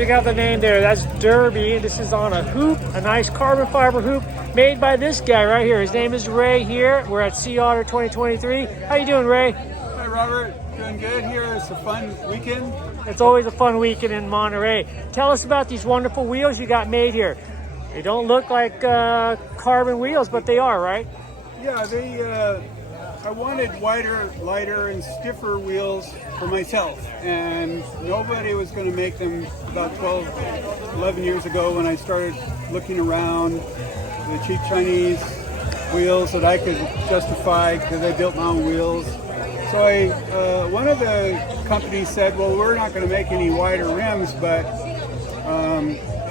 Check out the name there. That's Derby. This is on a hoop, a nice carbon fiber hoop made by this guy right here. His name is Ray here. We're at Sea Otter 2023. How you doing, Ray? Hi, Robert. Doing good here. It's a fun weekend. It's always a fun weekend in Monterey. Tell us about these wonderful wheels you got made here. They don't look like carbon wheels, but they are, right? Yeah, I wanted wider, lighter, and stiffer wheels for myself, and nobody was going to make them about 12, 11 years ago when I started looking around the cheap Chinese wheels that I could justify because I built my own wheels. So one of the companies said, well, we're not going to make any wider rims, but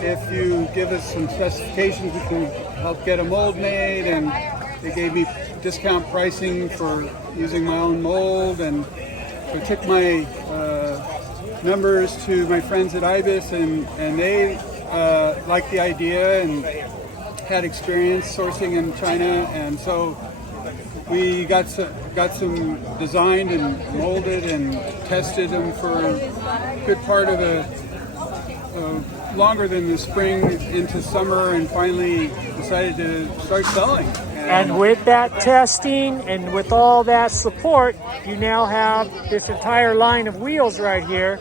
if you give us some specifications, we can help get a mold made, and they gave me discount pricing for using my own mold, and so I took my numbers to my friends at IBIS, and they liked the idea and had experience sourcing in China, and so we got some designed and molded and tested them for a good part of longer than the spring into summer, and finally decided to start selling. And with that testing and with all that support, you now have this entire line of wheels right here.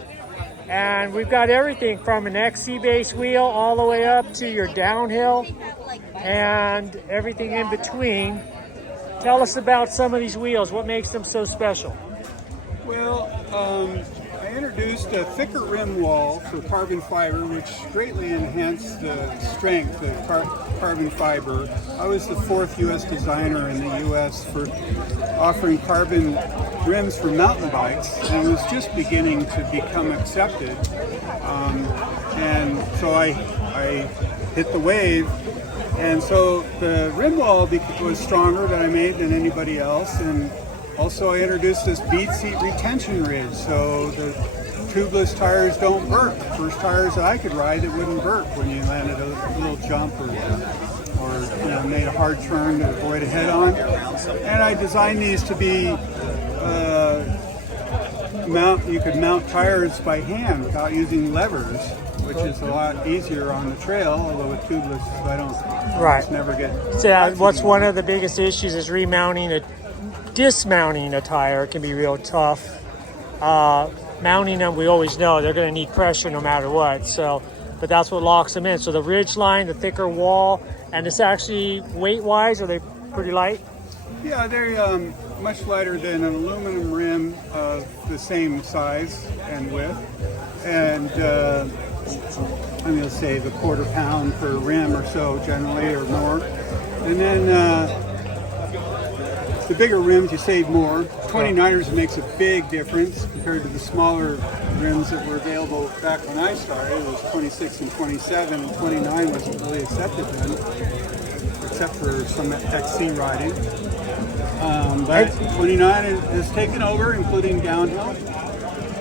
And we've got everything from an XC base wheel all the way up to your downhill and everything in between. Tell us about some of these wheels. What makes them so special? Well, I introduced a thicker rim wall for carbon fiber, which greatly enhanced the strength of carbon fiber. I was the 4th U.S. designer in the U.S. for offering carbon rims for mountain bikes, and it was just beginning to become accepted. And so I hit the wave. And so the rim wall was stronger that I made than anybody else, and also I introduced this bead seat retention ridge, so the tubeless tires don't burp. First tires that I could ride, it wouldn't burp when you landed a little jump or made a hard turn to avoid a head-on. And I designed these to be you could mount tires by hand without using levers, which is a lot easier on the trail, although with tubeless I don't never get. So what's one of the biggest issues is dismounting a tire. It can be real tough. Mounting them, we always know they're going to need pressure no matter what. So, but that's what locks them in. So the ridge line, the thicker wall, and it's actually weight-wise, are they pretty light? Yeah, they're much lighter than an aluminum rim of the same size and width, and I'm going to say the quarter pound per rim or so generally, or more. And then the bigger rims, you save more. 29ers makes a big difference compared to the smaller rims that were available back when I started. It was 26 and 27, and 29 wasn't really accepted then, except for some XC riding. But 29 has taken over, including downhill,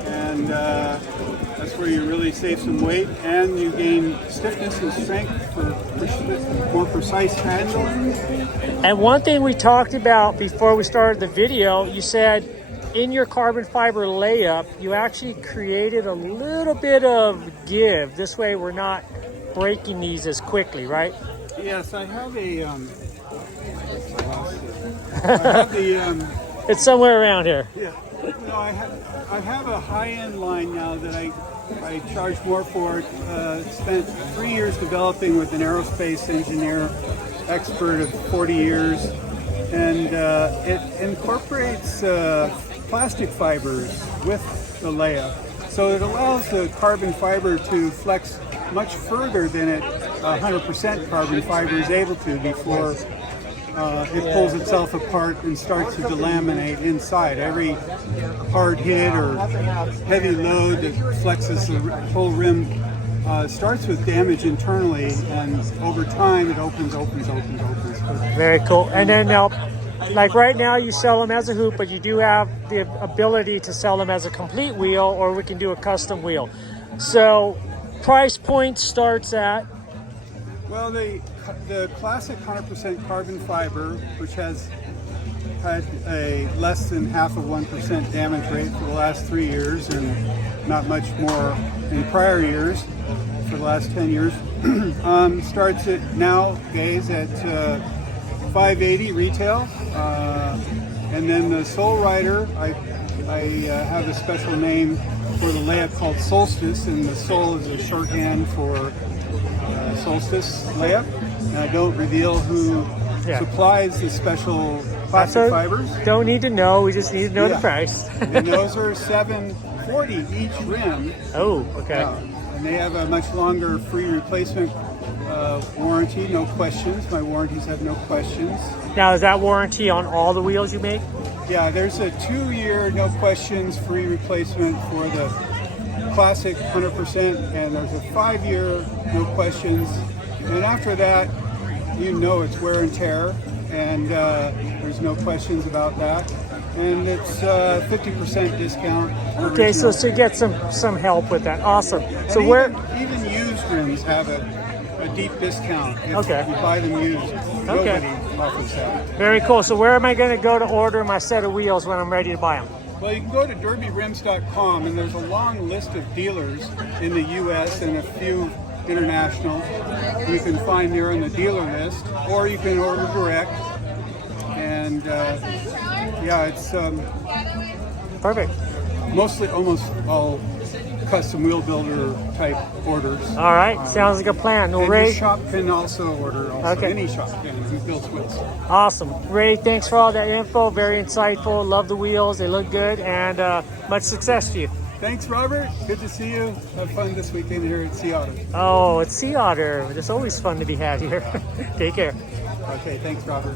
and that's where you really save some weight, and you gain stiffness and strength for more precise handling. And one thing we talked about before we started the video, you said in your carbon fiber layup, you actually created a little bit of give. This way we're not breaking these as quickly, right? Yes, I have a... it's somewhere around here. Yeah. No, I have a high-end line now that I charge more for. Spent 3 years developing with an aerospace engineer, expert of 40 years, and it incorporates plastic fibers with the layup. So it allows the carbon fiber to flex much further than 100% carbon fiber is able to before it pulls itself apart and starts to delaminate inside. Every hard hit or heavy load that flexes the whole rim starts with damage internally, and over time it opens. Very cool. And then now, like right now you sell them as a hoop, but you do have the ability to sell them as a complete wheel, or we can do a custom wheel. So price point starts at? Well, the classic 100% carbon fiber, which has had a less than 0.5% damage rate for the last 3 years, and not much more in prior years for the last 10 years. Starts at nowadays at $580 retail, and then the Soul Rider, I have a special name for the layup called Solstice, and the Soul is a shorthand for Solstice layup. And I don't reveal who supplies the special plastic fibers. Don't need to know. We just need to know the price. And those are $740 each rim. Oh, okay. And they have a much longer free replacement warranty, no questions. My warranties have no questions. Now, is that warranty on all the wheels you make? Yeah, there's a 2-year no questions free replacement for the classic 100%, and there's a 5-year no questions. And after that, you know it's wear and tear, and there's no questions about that. And it's 50% discount. Okay, so you get some help with that. Awesome. So even used rims have a deep discount if you buy them used. Nobody offers that. Very cool. So where am I going to go to order my set of wheels when I'm ready to buy them? Well, you can go to derbyrims.com, and there's a long list of dealers in the U.S. and a few international you can find there on the dealer list, or you can order direct. And it's perfect. Mostly almost all custom wheel builder type orders. All right, sounds like a plan. Well, and Ray, your shop can also order. Any shop can who builds wheels. Awesome, Ray. Thanks for all that info. Very insightful. Love the wheels. They look good, and much success to you. Thanks, Robert. Good to see you. Have fun this weekend here at Sea Otter. Oh, it's Sea Otter. It's always fun to be had here. Take care. Okay, thanks, Robert.